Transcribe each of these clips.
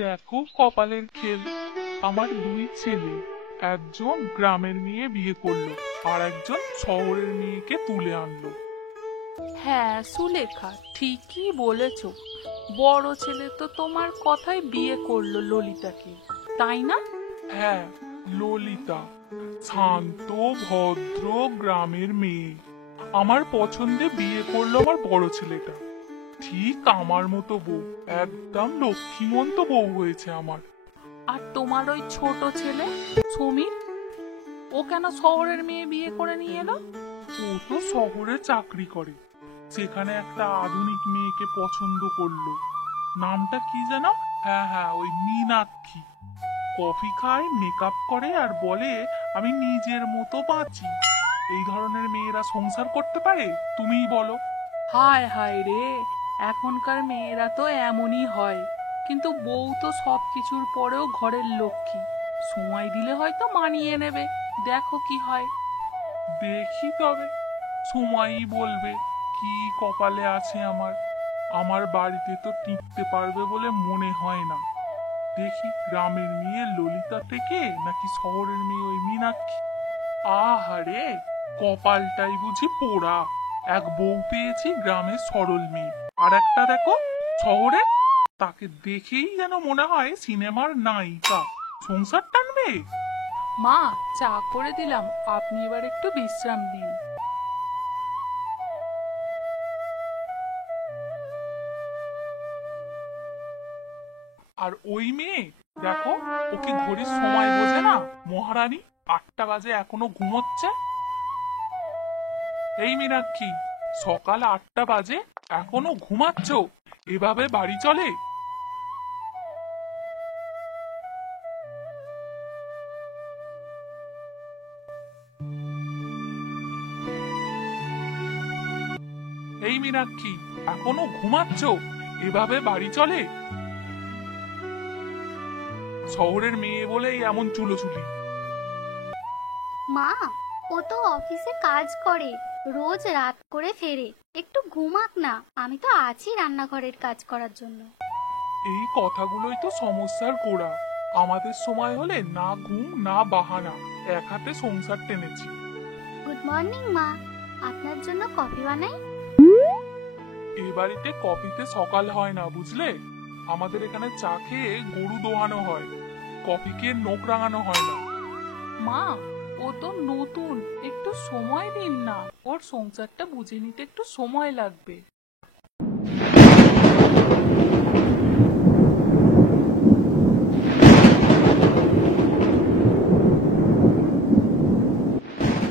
দেখো কপালের খেল, আমার দুই ছেলে, একজন গ্রামের মেয়ে বিয়ে করলো আর একজন শহরের মেয়েকে তুলে আনলো। হ্যাঁ সুলেখা, ঠিকই বলেছ। বড় ছেলে তো তোমার কথাই বিয়ে করলো ললিতাকে, তাই না? হ্যাঁ, ললিতা শান্ত ভদ্র গ্রামের মেয়ে। আমার পছন্দে বিয়ে করলো আমার বড় ছেলেটা। ঠিক আমার মতো বউ, একদম লক্ষ্মীমন্ত বউ হয়েছে আমার। আর তোমার ওই ছোট ছেলে সমীর, ও কেন শহরের মেয়ে বিয়ে করে নিয়ে এলো? ও তো শহরে চাকরি করে, সেখানে একটা আধুনিক মেয়েকে পছন্দ করলো। নামটা কি যেন? হ্যাঁ হ্যাঁ, ওই মীনাক্ষী। কফি খায়, মেকআপ করে আর বলে আমি নিজের মতো বাঁচি। এই ধরনের মেয়েরা সংসার করতে পারে? তুমিই বলো। হায় হায় রে, এখনকার মেয়েরা তো এমনই হয়। কিন্তু বউ তো সব কিছুর পরেও ঘরের লক্ষ্মী, সময় দিলে হয়তো মানিয়ে নেবে। দেখো কি হয়। দেখি তবে, সময়ই বলবে কি কপালে আছে আমার। আমার বাড়িতে তো টিকতে পারবে বলে মনে হয় না। দেখি গ্রামের মেয়ে ললিতা থেকে নাকি শহরের মেয়ে ওই মীনাক্ষী। আহারে, কপালটাই বুঝি পোড়া। এক বউ পেয়েছি গ্রামের সরল মেয়ে, আর একটা দেখো শহরে, তাকে দেখেই যেন মনে হয় সিনেমার নায়িকা। সংসার টানবে। মা, চা করে দিলাম, আপনি এবার একটু বিশ্রাম নিন। আর ওই মেয়ে দেখো, ওকে ঘড়ির সময় বোঝে না মহারানী। 8টা বাজে এখনো ঘুমোচ্ছে। এই মীনাক্ষী, সকাল 8টা বাজে এখনো ঘুমাচ্ছ? এভাবে বাড়ি চলে? এই মীনাক্ষী, এখনো ঘুমাচ্ছ? এভাবে বাড়ি চলে? শহরের মেয়ে বলেই এমন চুলোচুলি। মা, ও তো অফিসে কাজ করে, রোজ রাত করে ফেরে। একটু ঘুমাক না, আমি তো আছি রান্নাঘরের কাজ করার জন্য। এই কথাগুলোই তো সমস্যার গোড়া। আমাদের সময় হলে না ঘুম না বাহানা, এক হাতে সংসার টেনেছি। গুড মর্নিং মা, আপনার জন্য কফি বানাই? এই বাড়িতে কফিতে সকাল হয় না, বুঝলে? আমাদের এখানে চা খেয়ে গরু দোহানো হয়, কফি খেয়ে নোক রাঙানো হয় না। মা, ও তো নতুন, একটু সময় দিন না, ওর সংসারটা বুঝে নিতে একটু সময় লাগবে।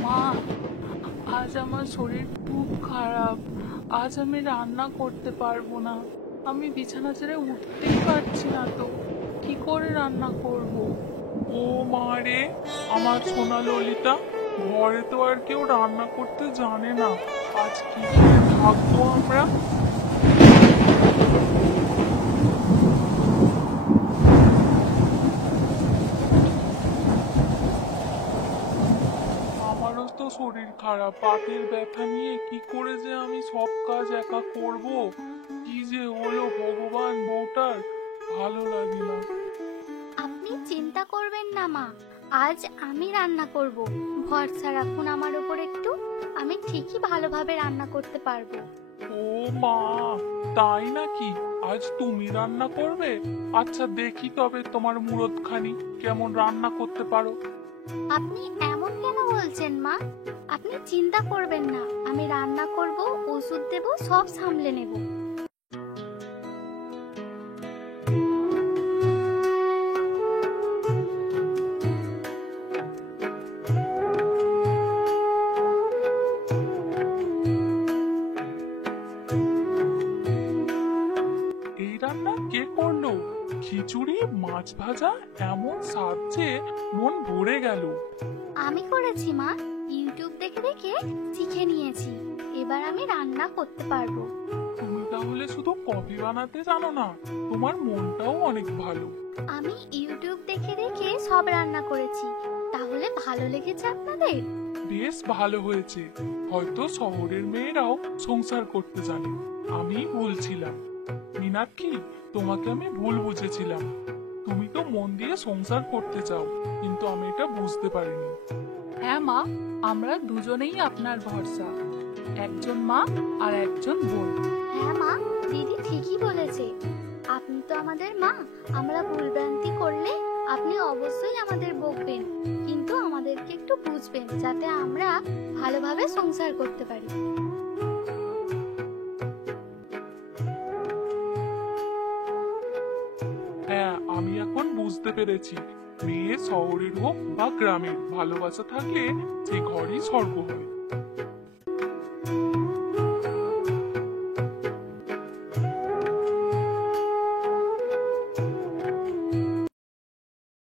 মা, আজ আমার শরীর খুব খারাপ। আজ আমি রান্না করতে পারবো না। আমি বিছানা ছেড়ে উঠতেই পারছি না তো, কি করে রান্না করব? ও মা রে, আমার সোনা ললিতা, ঘরে তো আর কেউ রান্না করতে জানে না। আজ কি করে থাকবো আমরা? আমারও তো শরীর খারাপ, বাতের ব্যথা নিয়ে কি করে যে আমি সব কাজ একা করব। কি যে হলো ভগবান, বউটার ভালো লাগে না। আপনি চিন্তা করবেন না মা, আজ আমি রান্না করব। ভরসা রাখুন আমার উপর একটু, আমি ঠিকই ভালোভাবে রান্না করতে পারবো। ও মা, তাই নাকি? আজ তুমি রান্না করবে? আচ্ছা দেখি তবে তোমার মুরতখানি কেমন রান্না করতে পারো। আপনি এমন কেন বলছেন মা? আপনি চিন্তা করবেন না, আমি রান্না করব, ওষুধ দেব, সব সামলে নেব। এই রান্না কে করলো? খিচুড়ি, মাছ ভাজা, এমন স্বাদ যে মন ভরে গেল। আমি করেছি মা, ইউটিউব দেখে দেখে শিখে নিয়েছি। এবার আমি রান্না করতে পারবো। তুমি তাহলে শুধু কফি বানাতে জানো না, তোমার মনটাও অনেক ভালো। আমি ইউটিউব দেখে দেখে সব রান্না করেছি। তাহলে ভালো লেগেছে আপনাদের? বেশ ভালো হয়েছে। হয়তো শহরের মেয়েরাও সংসার করতে জানে। আমি ভুল ছিলাম মীনাক্ষী, তোমাকে আমি ভুল বুঝেছিলাম। তুমি তো মন দিয়ে সংসার করতে চাও, কিন্তু আমি এটা বুঝতে পারিনি। হ্যাঁ মা, আমরা দুজনেই আপনার ভরসা, একজন মা আর একজন বোন। হ্যাঁ মা, দিদি ঠিকই বলেছে। আপনি তো আমাদের মা, আমরা ভুলভ্রান্তি করলে আপনি অবশ্যই আমাদের বকবেন, কিন্তু আমাদেরকে একটু বুঝবেন যাতে আমরা ভালোভাবে সংসার করতে পারি। হ্যাঁ, আমি এখন বুঝতে পেরেছি, মেয়ে শহরের হোক বা গ্রামের, ভালোবাসা থাকলে সেই ঘরই স্বর্গ হয়।